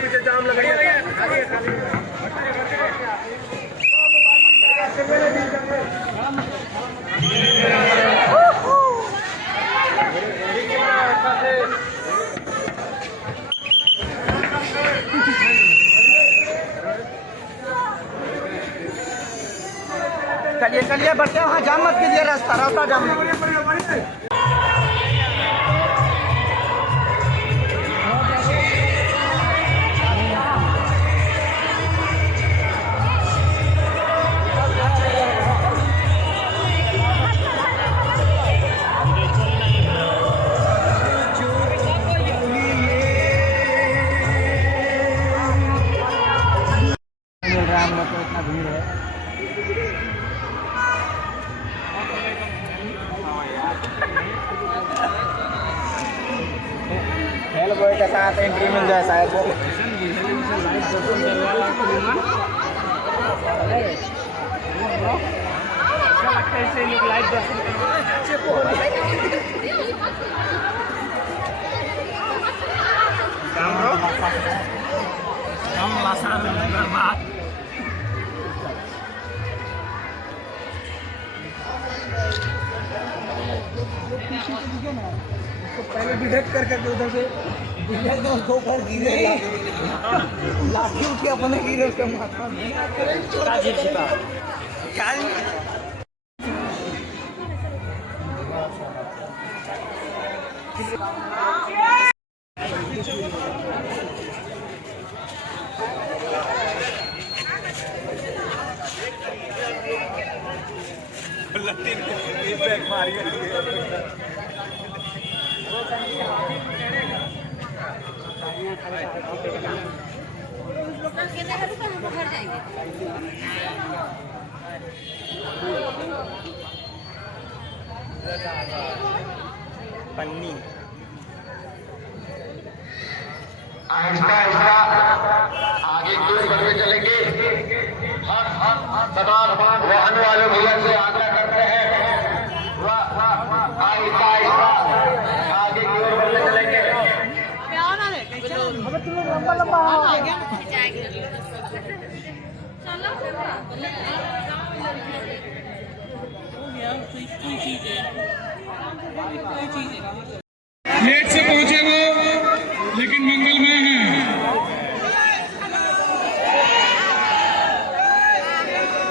पीछे जाम लगाइए। चलिए चलिए बढ़ते वहाँ जाम मत कीजिए, रास्ता जाम हम लोग को इतना भीड़ है। हेलो बॉय के साथ एंट्री मिल जाए शायद। तो पहले डिटेक्ट कर करके उधर से उसको ऊपर गिरे, लाठी उठ के अपने गिरे उसके माथा में। पन्नी आहिस्ता आहिस्ता आगे की ओर बढ़ते चलेंगे। तमाम वाहन वालों भैया से आग्रह करते हैं, आहिस्ता आहिस्ता आगे की ओर बढ़ते चलेंगे। तुम लोग लंबा लंबा लेट से पहुंचे वो, लेकिन मंगलमय हैं।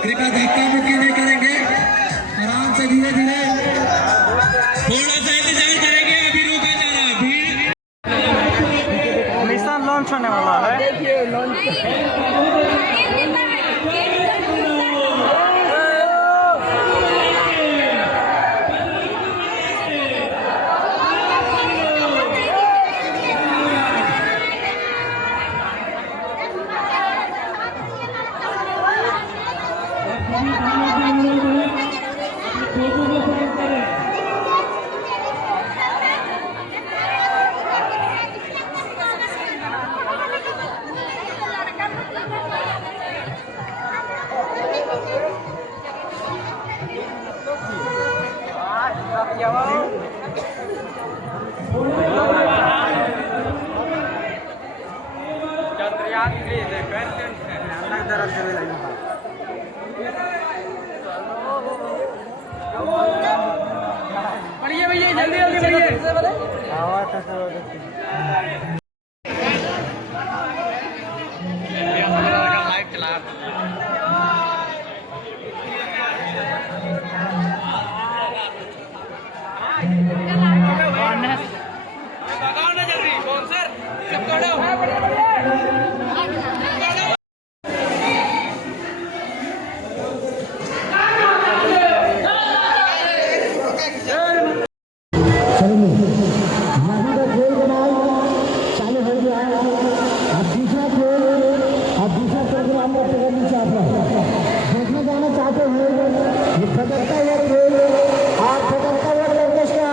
कृपया धक्का मुक्की नहीं करेंगे, आराम से धीरे धीरे थोड़ा सा इंतजार करेंगे। अभी रोका जा रहा है, भीड़ मिशन लॉन्च होने वाला है। देखिए लॉन्च लाइव चला देखने जाना चाहते हैं ये खतरता हुआ खेल और खतरता हुआ ऑर्केस्ट्रा।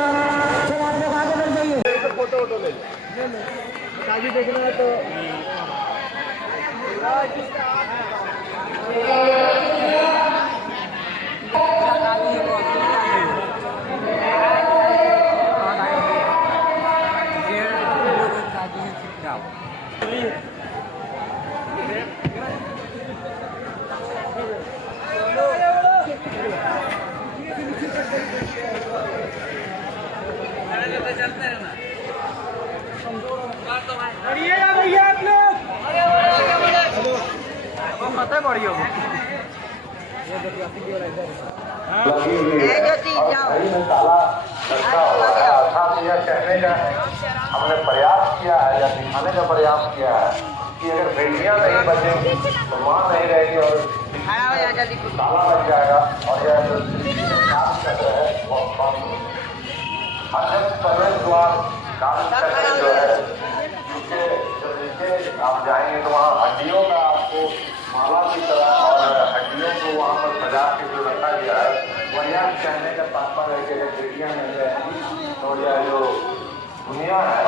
चल आप लोग आगे बढ़ जाइए, फोटो वोटो ले लो, आगे देखना है तो मत बढ़ियो कहने का हमने प्रयास किया है या दिखाने का प्रयास किया है कि अगर बेटियां नहीं बचेंगी तो मां नहीं रहेगी और ताला लग जाएगा। और यह जो काम कर रहे हैं बहुत अध्यक्ष प्रवेश द्वार काम जो है नीचे आप जाएंगे तो वहाँ हड्डियों का आपको माला की तरह और हड्डियों को वहाँ पर सजा के जो रखा गया है वह यह कहने का तात्पर्य है कि बेटियां नहीं रहेंगी तो यह जो दुनिया है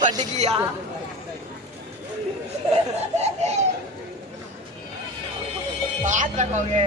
बट गया बात रखोगे